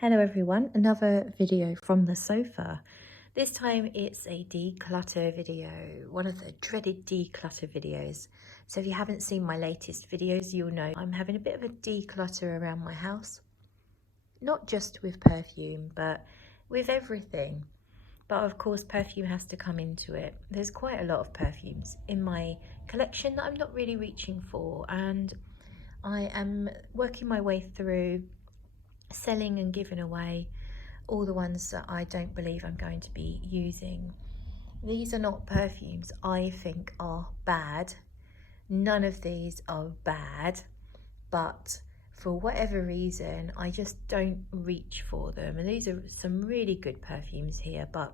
Hello everyone, another video from the sofa. This time it's a declutter video, one of the dreaded declutter videos. So if you haven't seen my latest videos, you'll know I'm having a bit of a declutter around my house. Not just with perfume, but with everything. But of course, perfume has to come into it. There's quite a lot of perfumes in my collection that I'm not really reaching for, and I am working my way through selling and giving away all the ones that I don't believe I'm going to be using. These are not perfumes I think are bad. None of these are bad, but for whatever reason I just don't reach for them. And these are some really good perfumes here, but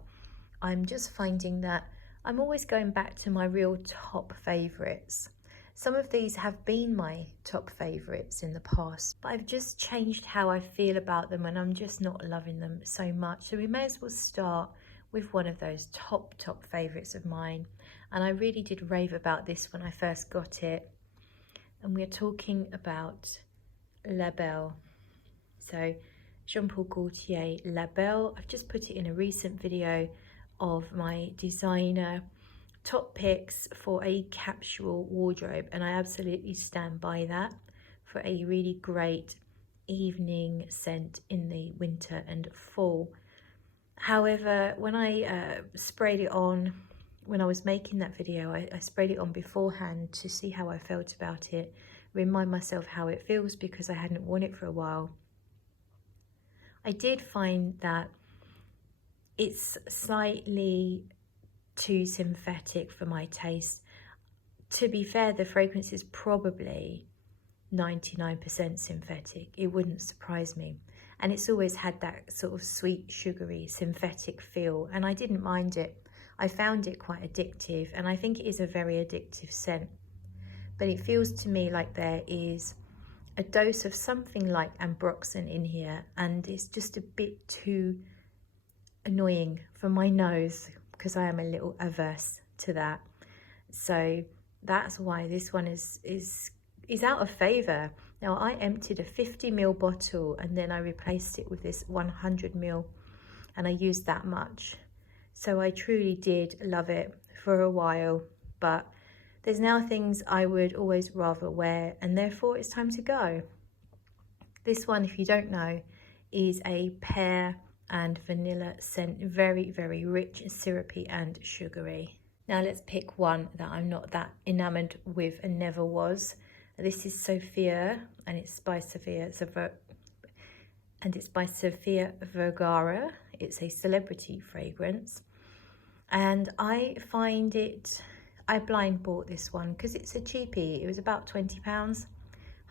I'm just finding that I'm always going back to my real top favorites. Some of these have been my top favourites in the past, but I've just changed how I feel about them and I'm just not loving them so much. So we may as well start with one of those top favourites of mine. And I really did rave about this when I first got it. And we're talking about La Belle. So Jean Paul Gaultier La Belle. I've just put it in a recent video of my designer top picks for a capsule wardrobe, and I absolutely stand by that for a really great evening scent in the winter and fall. However, when I sprayed it on, when I was making that video, I sprayed it on beforehand to see how I felt about it, remind myself how it feels, because I hadn't worn it for a while. I did find that it's slightly too synthetic for my taste. To be fair, the fragrance is probably 99% synthetic. It wouldn't surprise me. And it's always had that sort of sweet, sugary, synthetic feel, and I didn't mind it. I found it quite addictive, and I think it is a very addictive scent. But it feels to me like there is a dose of something like ambroxan in here, and it's just a bit too annoying for my nose, because I am a little averse to that. So that's why this one is out of favour. Now, I emptied a 50ml bottle and then I replaced it with this 100ml, and I used that much. So I truly did love it for a while, but there's now things I would always rather wear, and therefore it's time to go. This one, if you don't know, is a pear and vanilla scent, very rich, syrupy and sugary. Now let's pick one that I'm not that enamoured with and never was. This is Sophia, and it's by Sofia Vergara. It's a celebrity fragrance, and I find it, I blind bought this one because it's a cheapie. It was about £20,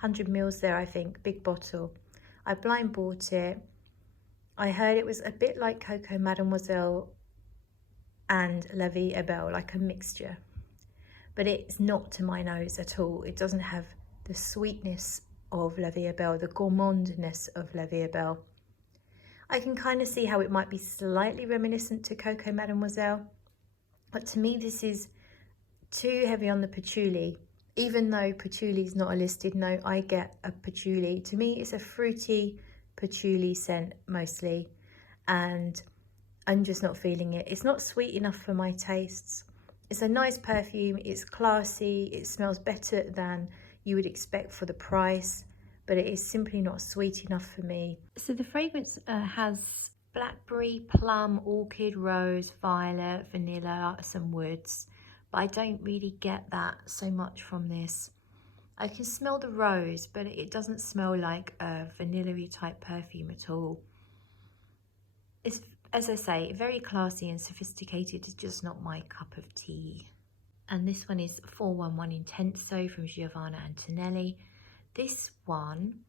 100ml there, I think, big bottle. I blind bought it. I heard it was a bit like Coco Mademoiselle and La Vie est Belle, like a mixture. But it's not to my nose at all. It doesn't have the sweetness of La Vie est Belle, the gourmandness of La Vie est Belle. I can kind of see how it might be slightly reminiscent to Coco Mademoiselle, but to me this is too heavy on the patchouli. Even though patchouli is not a listed note, I get a patchouli. To me, it's a fruity patchouli scent mostly, and I'm just not feeling it. It's not sweet enough for my tastes. It's a nice perfume, it's classy, it smells better than you would expect for the price, but it is simply not sweet enough for me. So the fragrance has blackberry, plum, orchid, rose, violet, vanilla, some woods, but I don't really get that so much from this. I can smell the rose, but it doesn't smell like a vanilla-y type perfume at all. It's, as I say, very classy and sophisticated. It's just not my cup of tea. And this one is 411 Intenso from Giovanna Antonelli. This one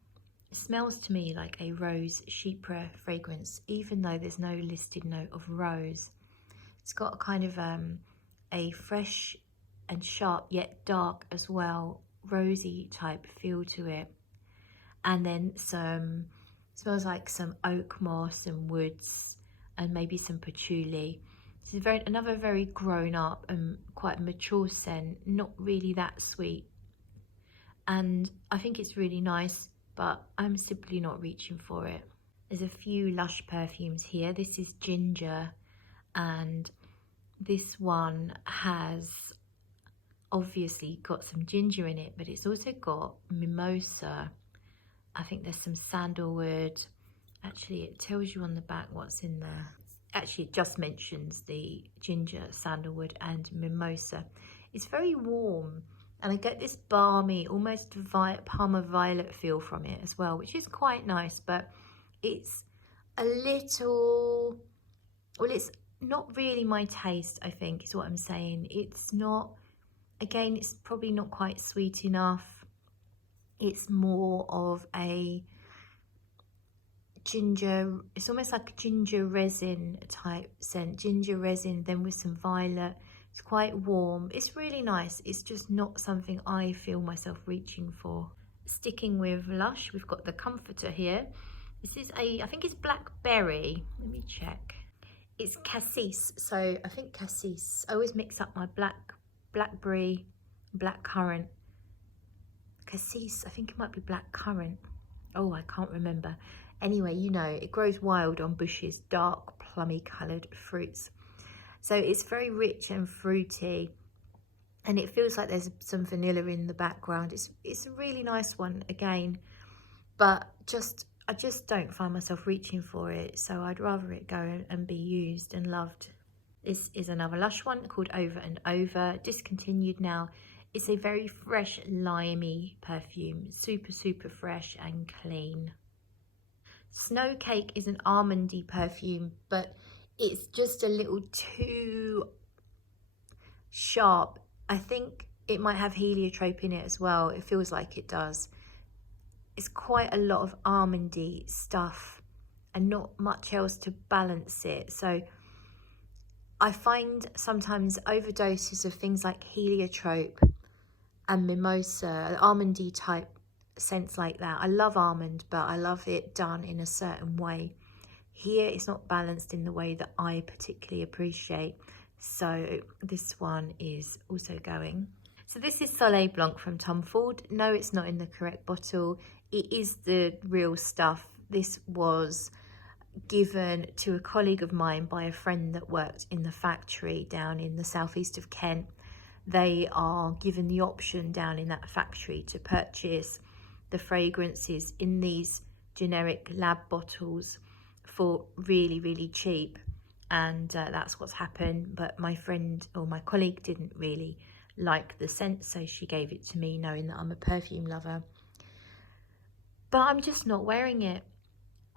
smells to me like a rose chypre fragrance, even though there's no listed note of rose. It's got a kind of a fresh and sharp, yet dark as well, rosy type feel to it, and then smells like some oak moss and woods and maybe some patchouli. It's another very grown up and quite mature scent, not really that sweet, and I think it's really nice, but I'm simply not reaching for it. There's a few Lush perfumes here. This is Ginger, and this one has obviously got some ginger in it, but it's also got mimosa. I think there's some sandalwood. Actually, it tells you on the back what's in there. Actually, it just mentions the ginger, sandalwood and mimosa. It's very warm, and I get this balmy, almost Parma violet feel from it as well, which is quite nice, but it's a little, well, it's not really my taste, I think, is what I'm saying. It's not, again, it's probably not quite sweet enough. It's more of a ginger, it's almost like a ginger resin type scent. Ginger resin, then with some violet. It's quite warm. It's really nice. It's just not something I feel myself reaching for. Sticking with Lush, we've got the Comforter here. This is I think it's blackberry. Let me check. It's cassis. So I think cassis. I always mix up my blackberry, blackcurrant. Cassis, I think it might be blackcurrant. Oh, I can't remember. Anyway, you know, it grows wild on bushes, dark, plummy coloured fruits. So it's very rich and fruity, and it feels like there's some vanilla in the background. It's a really nice one again, but I just don't find myself reaching for it, so I'd rather it go and be used and loved. This is another Lush one called Over and Over, discontinued now. It's a very fresh, limey perfume, super, super fresh and clean. Snow Cake is an almondy perfume, but it's just a little too sharp. I think it might have heliotrope in it as well. It feels like it does. It's quite a lot of almondy stuff and not much else to balance it. So I find sometimes overdoses of things like heliotrope and mimosa, almondy type scents like that. I love almond, but I love it done in a certain way. Here it's not balanced in the way that I particularly appreciate, so this one is also going. So this is Soleil Blanc from Tom Ford. No, it's not in the correct bottle. It is the real stuff. This was given to a colleague of mine by a friend that worked in the factory down in the southeast of Kent. They are given the option down in that factory to purchase the fragrances in these generic lab bottles for really, really cheap, and that's what's happened. But my friend or my colleague didn't really like the scent, so she gave it to me, knowing that I'm a perfume lover. But I'm just not wearing it.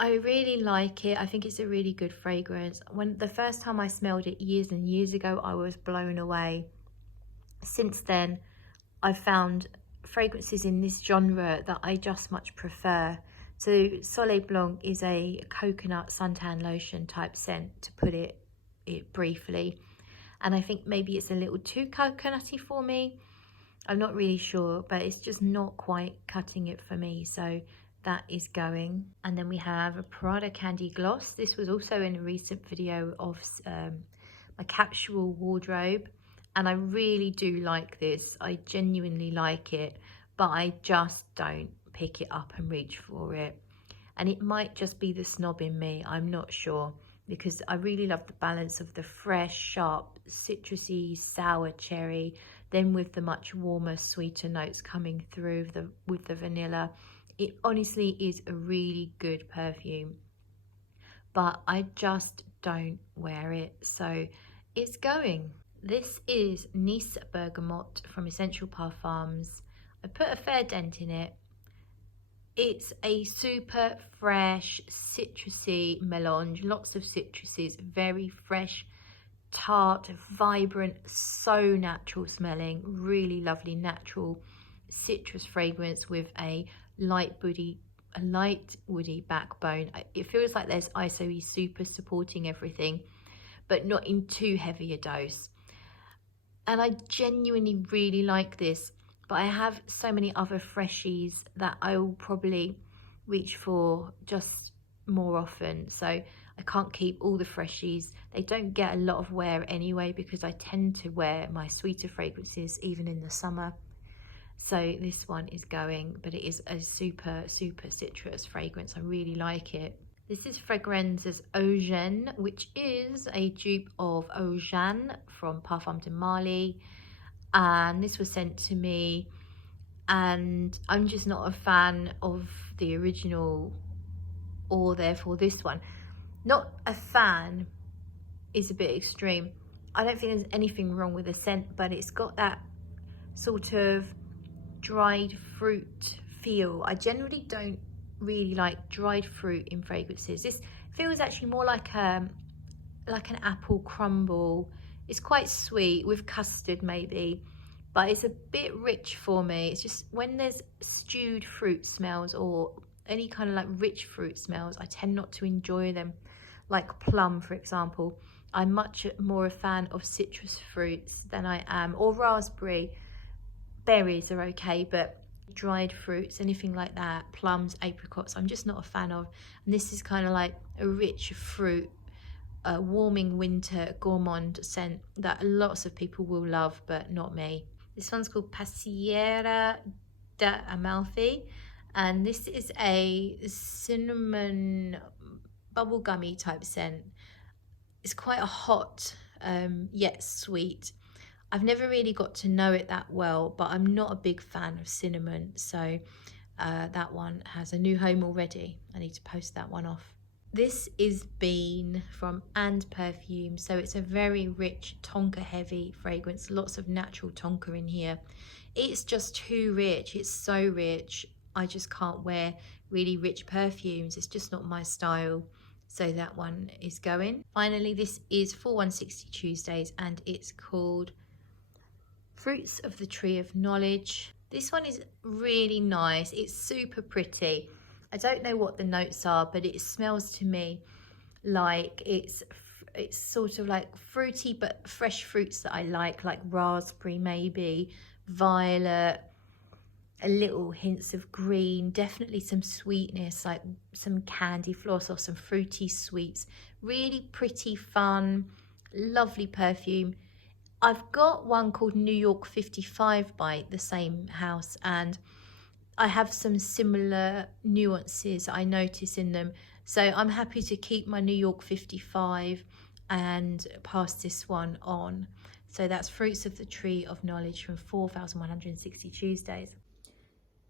I really like it. I think it's a really good fragrance. When the first time I smelled it years and years ago, I was blown away. Since then, I've found fragrances in this genre that I just much prefer. So Soleil Blanc is a coconut suntan lotion type scent, to put it briefly. And I think maybe it's a little too coconutty for me. I'm not really sure, but it's just not quite cutting it for me. So that is going. And then we have a Prada Candy Gloss. This was also in a recent video of my capsule wardrobe. And I really do like this. I genuinely like it, but I just don't pick it up and reach for it. And it might just be the snob in me, I'm not sure, because I really love the balance of the fresh, sharp, citrusy, sour cherry, then with the much warmer, sweeter notes coming through with the vanilla. It honestly is a really good perfume, but I just don't wear it, so it's going. This is Nice Bergamote from Essential Parfums. I put a fair dent in it. It's a super fresh, citrusy melange, lots of citruses, very fresh, tart, vibrant, so natural smelling, really lovely natural citrus fragrance with a light woody backbone. It feels like there's ISOE super supporting everything, but not in too heavy a dose. And I genuinely really like this. But I have so many other freshies that I will probably reach for just more often. So I can't keep all the freshies. They don't get a lot of wear anyway, because I tend to wear my sweeter fragrances even in the summer. So this one is going, but it is a super, super citrus fragrance. I really like it. This is Fragrances Eau Jean, which is a dupe of Eau Jean from Parfums de Mali. And this was sent to me, and I'm just not a fan of the original, or therefore this one. Not a fan is a bit extreme. I don't think there's anything wrong with the scent, but it's got that sort of dried fruit feel. I generally don't really like dried fruit in fragrances. This feels actually more like an apple crumble. It's quite sweet with custard maybe, but it's a bit rich for me. It's just when there's stewed fruit smells or any kind of like rich fruit smells, I tend not to enjoy them. Like plum, for example. I'm much more a fan of citrus fruits than I am, or raspberry. Berries are okay, but dried fruits, anything like that, plums, apricots, I'm just not a fan of. And this is kind of like a rich fruit, a warming winter gourmand scent that lots of people will love, but not me. This one's called Pastiera d'Amalfi, and this is a cinnamon bubblegummy type scent. It's quite a hot yet sweet. I've never really got to know it that well, but I'm not a big fan of cinnamon, so that one has a new home already. I need to post that one off. This is Bean from Perfumes, so it's a very rich tonka heavy fragrance, lots of natural tonka in here. It's just too rich, it's so rich. I just can't wear really rich perfumes, it's just not my style. So that one is going. Finally, this is for 160 Tuesdays, and it's called Fruits of the Tree of Knowledge. This one is really nice. It's super pretty. I don't know what the notes are, but it smells to me like it's sort of like fruity, but fresh fruits that I like raspberry maybe, violet, a little hints of green, definitely some sweetness, like some candy floss or some fruity sweets. Really pretty, fun, lovely perfume. I've got one called New York 55 by the same house, and I have some similar nuances I notice in them. So I'm happy to keep my New York 55 and pass this one on. So that's Fruits of the Tree of Knowledge from 4,160 Tuesdays.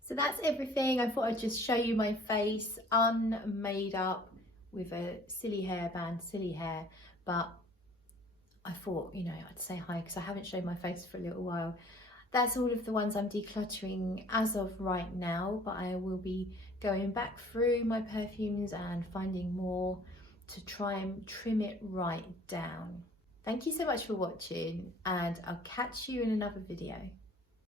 So that's everything. I thought I'd just show you my face unmade up with a silly hairband, silly hair, but I thought, you know, I'd say hi because I haven't showed my face for a little while. That's all of the ones I'm decluttering as of right now, but I will be going back through my perfumes and finding more to try and trim it right down. Thank you so much for watching, and I'll catch you in another video.